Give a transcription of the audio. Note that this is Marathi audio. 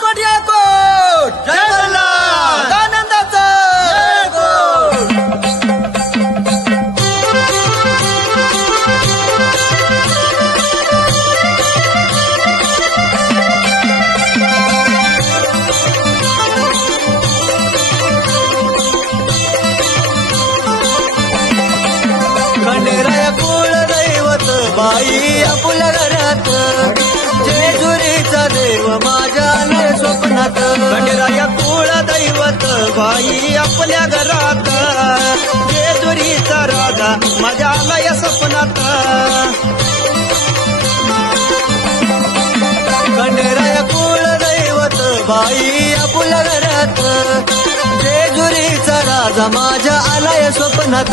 याकोट याकोट जय मल्हार आनंदाचा खंडेराया कुळ दैवत बाई आपल्या घरात जेजुरीचा देव माझ्या आले स्वप्नात खंडेराया कुळ दैवत बाई आपल्या घरात जेजुरीचा राजा माझ्या आलाय स्वप्नात खंडेराया कुळ दैवत बाई आपल्या घरात जेजुरीचा राजा माझ्या आलाय स्वप्नात